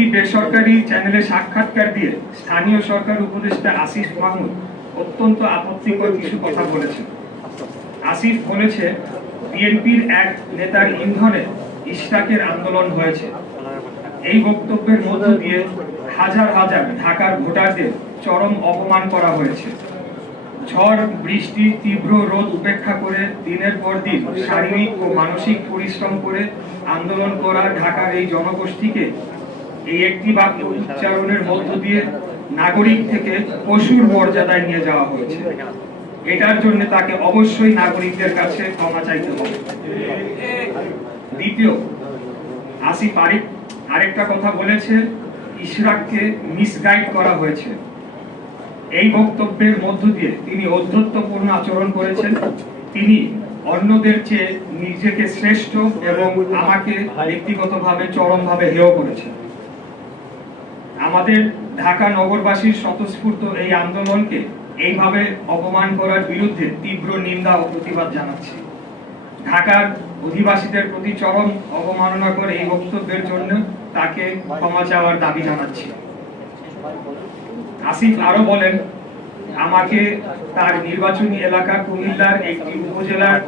একটি বেসরকারি চ্যানেলে সাক্ষাৎকার দিয়ে স্থানীয় সরকার উপদেষ্টা আসিফ মাহমুদ অত্যন্ত আপত্তিকর কিছু কথা বলেছেন। আসিফ বলেছে, বিএনপির এক নেতার ইন্ধনে ইশরাকের আন্দোলন হয়েছে। এই বক্তব্যের মধ্য দিয়ে হাজার হাজার ঢাকার ভোটারদের চরম অপমান করা হয়েছে। ঝড় বৃষ্টি তীব্র রোদ উপেক্ষা করে দিনের পর দিন শারীরিক ও মানসিক পরিশ্রম করে আন্দোলন করা ঢাকার এই জনগোষ্ঠীকে এই একটি বাক্য উচ্চারণের মধ্য দিয়ে নাগরিক থেকে পশুর মর্যাদায় নিয়ে যাওয়া হয়েছে। এটার জন্য তাকে অবশ্যই নাগরিকদের কাছে ক্ষমা চাইতে হবে। দ্বিতীয়, আসিফ আরেকটা কথা বলেছে, ইশরাককে মিসগাইড করা হয়েছে। এই বক্তব্যের মধ্য দিয়ে তিনি ঔদ্ধত্যপূর্ণ আচরণ করেছেন। তিনি অন্যদের চেয়ে নিজেকে শ্রেষ্ঠ এবং আমাকে ব্যক্তিগতভাবে চরমভাবে হেয় করেছেন। আমাদের ঢাকা নগরবাসীর স্বতঃস্ফূর্ত এই আন্দোলনকে এইভাবে অপমান করার বিরুদ্ধে তীব্র নিন্দা ও প্রতিবাদ জানাচ্ছি। ঢাকার অধিবাসীদের প্রতি চরম অবমাননা করে এই বক্তব্যের জন্য তাকে ক্ষমা চাওয়ার দাবি জানাচ্ছি। আসিফ আরো বলেন, আমাকে তার নির্বাচনী এলাকা কুমিল্লার একটি উপজেলার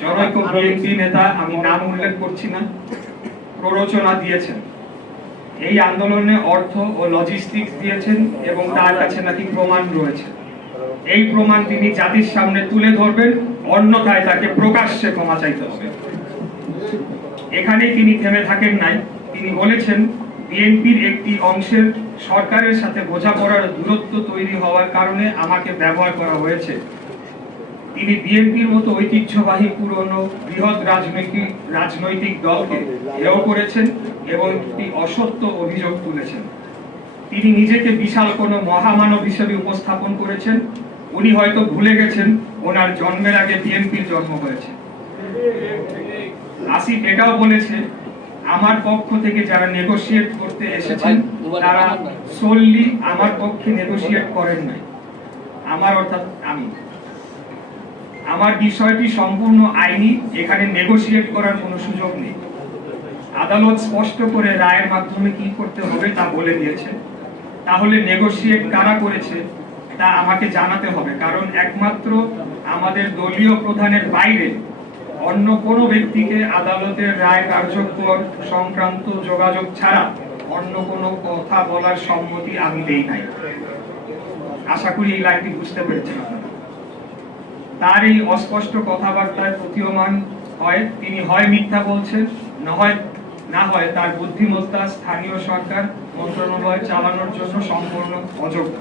জনৈক বিএনপি নেতা, আমি নাম উল্লেখ করছি না, প্ররোচনা দিয়েছেন। এই আন্দোলনে অর্থ ও লজিস্টিক্স দিয়েছেন এবং তার কাছে নাকি প্রমাণ রয়েছে। এই প্রমাণ তিনি জাতির সামনে তুলে ধরবেন, অন্যথায় তাকে প্রকাশ্যে ক্ষমা চাইতে হবে। এখানেই তিনি থেমে থাকেন নাই। তিনি বলেছেন, বিএনপির একটি অংশের সরকারের সাথে বোঝাপড়ার দূরত্ব তৈরি হওয়ার কারণে আমাকে ব্যবহার করা হয়েছে। তিনি বিএনপির মতো ঐতিহ্যবাহী পুরনো বৃহৎ রাজনৈতিক দলকে হেয় করেছেন এবং একটি অসত্য অভিযোগ তুলেছেন। তিনি নিজেকে বিশাল কোনো মহামানব হিসেবে উপস্থাপন করেছেন। উনি হয়তো ভুলে গেছেন ওনার জন্মের আগে বিএনপির জন্ম হয়েছে। আসিফ এটাও বলেছে, আমার পক্ষ থেকে যারা নেগোশিয়েট করতে এসেছেন তারা সোললি আমার পক্ষে নেগোশিয়েট করেন নাই। আমার অর্থাৎ আমি, আমার বিষয়টি সম্পূর্ণ আইনি, এখানে নেগোশিয়েট করার কোনো সুযোগ নেই। আদালত স্পষ্ট করে রায়ের মাধ্যমে কি করতে হবে তা বলে দিয়েছে। তাহলে নেগোশিয়েট কারা করেছে তা আমাকে জানাতে হবে, কারণ একমাত্র আমাদের দলীয় প্রধানের বাইরে অন্য কোনো ব্যক্তিকে আদালতের রায় কার্যকর সংক্রান্ত যোগাযোগ ছাড়া অন্য কোনো কথা বলার সম্মতি আমি দেই নাই। আশা করি এই লাইনটি বুঝতে পেরেছেন আপনারা। তার এই অস্পষ্ট কথাবার্তায় প্রতীয়মান হয় তিনি হয় মিথ্যা বলছেন, না হয় তার বুদ্ধিমত্তা স্থানীয় সরকার মন্ত্রণালয় চালানোর জন্য সম্পূর্ণ অযোগ্য।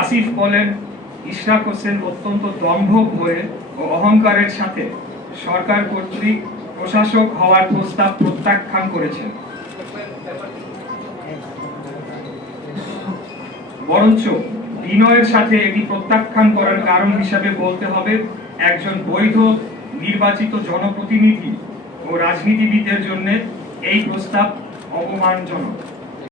আসিফ বলেন, ইশরাক হোসেন অত্যন্ত দম্ভ ভয়ে ও অহংকারের সাথে সরকার কর্তৃক প্রশাসক হওয়ার প্রস্তাব প্রত্যাখ্যান করেছেন। বরঞ্চ বিনয়ের সাথে এটি প্রত্যাখ্যান করার কারণ হিসাবে বলতে হবে, একজন বৈধ নির্বাচিত জনপ্রতিনিধি ও রাজনীতিবিদের জন্য এই প্রস্তাব অপমানজনক।